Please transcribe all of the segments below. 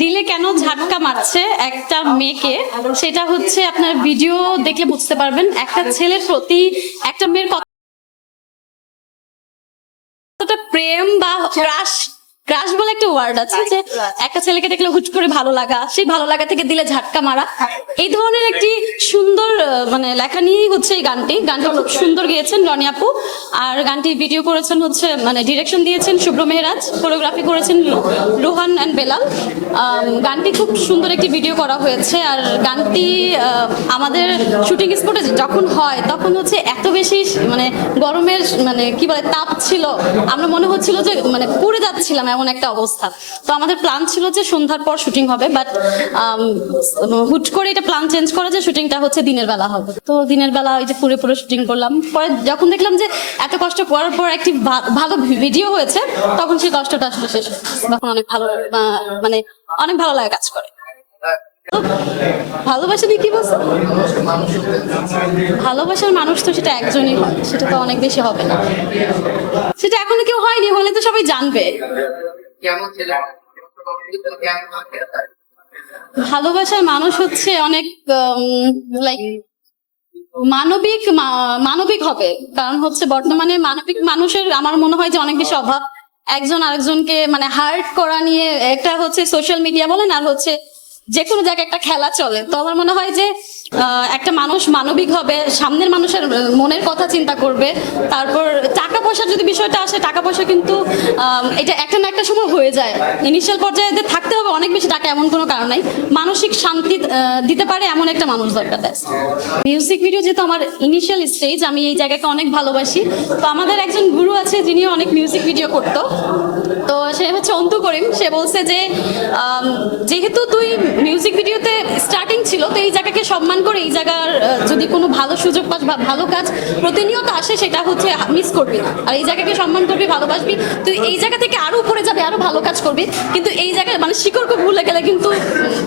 দিলে কেন ঝাটকা মারছে একটা মেয়েকে? সেটা হচ্ছে আপনার ভিডিও দেখে বুঝতে পারবেন। একটা ছেলের প্রতি একটা মেয়ের কতটা প্রেম বা ক্রাশ ক্রাশ বলে একটা ওয়ার্ড আছে যে একটা ছেলেকে দেখলে হুট করে ভালো লাগা সেই ভালো লাগা থেকে দিলে ঝাটকা মারা। এই ধরনের একটি সুন্দর মানে লেখা নিয়েই হচ্ছে এই গানটি। গানটি খুব সুন্দর গেয়েছেন রনি আপু। আর গানটি ভিডিও করেছেন হচ্ছে মানে ডিরেকশন দিয়েছেন শুভ্র মেহরাজ কোরিওগ্রাফি করেছেন রোহান অ্যান্ড বেলাল। গানটি খুব সুন্দর একটি ভিডিও করা হয়েছে। আর গানটি আমাদের শুটিং স্পটে যখন হয় তখন হচ্ছে এত বেশি মানে গরমের মানে কি বলে তাপ ছিল। আমরা মনে হচ্ছিল যে মানে পুড়ে যাচ্ছিলাম এমন একটা অবস্থা। তো আমাদের প্ল্যান ছিল যে সন্ধ্যার পর শুটিং হবে বাট হুট করে এটা প্ল্যান চেঞ্জ করা যে শুটিংটা হচ্ছে দিনের বেলা হবে। তো দিনের বেলা ওই যে পুরো পুরো শুটিং করলাম। পরে যখন দেখলাম যে এত কষ্ট করার পর একটি ভালো ভিডিও হয়েছে, তখন সেই কষ্টটা আসলে শেষ তখন অনেক ভালো মানে অনেক ভালো লাগে কাজ করে। ভালোবাসা দিয়ে কি বলছো? ভালোবাসার মানুষ তো সেটা একজনই হয়, সেটা তো অনেক বেশি হবে না। সেটা এখনও কেউ হয়নি, হলে তো সবাই জানবে। ভালোবাসার মানুষ হচ্ছে অনেক লাইক মানবিক মানবিক হবে। কারণ হচ্ছে বর্তমানে মানবিক মানুষের আমার মনে হয় যে অনেক বেশি অভাব। একজন আরেকজনকে মানে হার্ট করা নিয়ে একটা হচ্ছে সোশ্যাল মিডিয়া বলেন, আর হচ্ছে যে কোনো জায়গায় একটা খেলা চলে। তো আমার মনে হয় যে একটা মানুষ মানবিক হবে, সামনের মানুষের মনের কথা চিন্তা করবে, তারপর পয়সার যদি বিষয়টা আসে, টাকা পয়সা কিন্তু এটা একটা না একটা সময় হয়ে যায়। ইনিশিয়াল পর্যায়ে থাকতে হবে অনেক বেশি টাকা এমন কোনো কারণ নাই। মানসিক শান্তি দিতে পারে এমন একটা মানুষ দরকার মিউজিক ভিডিও যেহেতু আমার ইনিশিয়াল স্টেজ আমি এই জায়গাকে অনেক ভালোবাসি। তো আমাদের একজন গুরু আছে যিনি অনেক মিউজিক ভিডিও করতো। তো সে হচ্ছে অন্তু করিম। সে বলছে যে যেহেতু তুই মিউজিক ছিল তো এই জায়গাকে সম্মান করে এই জায়গার যদি কোনো ভালো সুযোগ পাস বা ভালো কাজ প্রতিনিয়ত আসে সেটা হচ্ছে মিস করবি না। আর এই জায়গাকে সম্মান করবি ভালোবাসবি তো এই জায়গা থেকে আরও উপরে যাবে আরও ভালো কাজ করবি। কিন্তু এই জায়গায় মানে শিকড়কে ভুলে গেলে কিন্তু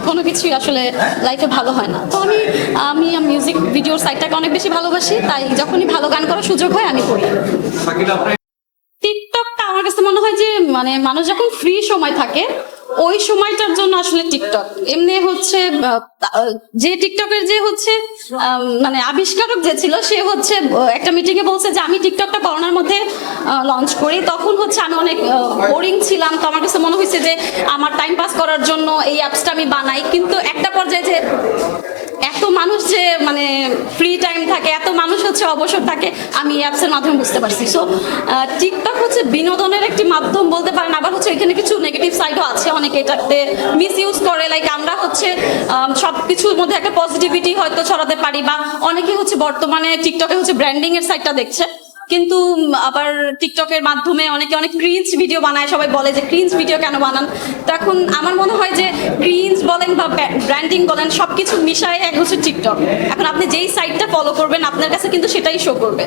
কোনো কিছুই আসলে লাইফে ভালো হয় না। তো আমি আমি মিউজিক ভিডিওর সাইডটাকে অনেক বেশি ভালোবাসি তাই যখনই ভালো গান করার সুযোগ হয় আমি করি। টিকটকটা আমার কাছে মনে হয় যে মানে মানুষ যখন ফ্রি সময় থাকে ওই সময়টার জন্য আসলে টিকটক। এমনি হচ্ছে যে টিকটকের যে হচ্ছে মানে আবিষ্কারক যে ছিল, সে হচ্ছে একটা মিটিং এ বলছে যে, আমি টিকটকটা করোনার মধ্যে লঞ্চ করি। তখন হচ্ছে আমি অনেক বোরিং ছিলাম। তো আমার কাছে মনে হয়েছে যে, আমার টাইম পাস করার জন্য এই অ্যাপসটা আমি বানাই। কিন্তু একটা পর্যায়ে যে এত মানুষ যে মানে ফ্রি টাইম থাকে, এত মানুষ হচ্ছে অবসর থাকে, আমি এই অ্যাপসের মাধ্যমে বুঝতে পারছি। সো টিকটক হচ্ছে বিনোদনের একটি মাধ্যম বলতে পারেন, আবার হচ্ছে এখানে কিছু নেগেটিভ সাইডও আছে, অনেকে এটাতে মিস ইউজ করে লাইক আমরা হচ্ছে সব কিছুর মধ্যে একটা পজিটিভিটি হয়তো ছড়াতে পারি, বা অনেকে হচ্ছে বর্তমানে টিকটকে হচ্ছে ব্র্যান্ডিংয়ের সাইডটা দেখছে। কিন্তু আবার টিকটকের মাধ্যমে অনেকে অনেক ক্রিঞ্জ ভিডিও বানায়, সবাই বলে যে ক্রিঞ্জ ভিডিও কেন বানান? তো এখন আমার মনে হয় যে ক্রিঞ্জ বলেন বা ব্র্যান্ডিং বলেন, সবকিছু মিশায় এক হচ্ছে টিকটক এখন আপনি যেই সাইটটা ফলো করবেন, আপনার কাছে কিন্তু সেটাই শো করবে।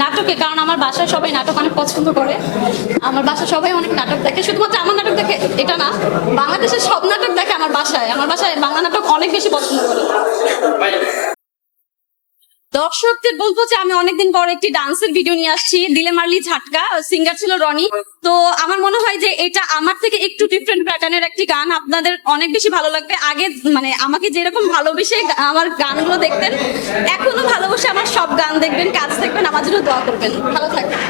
নাটকে, কারণ আমার বাসায় সবাই নাটক অনেক পছন্দ করে। আমার বাসায় সবাই অনেক নাটক দেখে, শুধুমাত্র আমার নাটক দেখে, এটা না, বাংলাদেশের সব নাটক দেখে আমার বাসায়। আমার বাসায় বাংলা নাটক অনেক বেশি পছন্দ করে। দর্শকদের বলব যে আমি অনেকদিন পর একটি ডান্সের ভিডিও নিয়ে আসছি দিলে মারলি ঝাটকা সিঙ্গার ছিল রনি। তো আমার মনে হয় যে এটা আমার থেকে একটু ডিফারেন্ট প্যাটার্নের একটি গান। আপনাদের অনেক বেশি ভালো লাগবে। আগে মানে আমাকে যেরকম ভালোবেসে আমার গানগুলো দেখতেন, এখনও ভালোবেসে আমার সব গান দেখবেন, কাজ দেখবেন, আমার জন্য দোয়া করবেন। ভালো থাকবেন।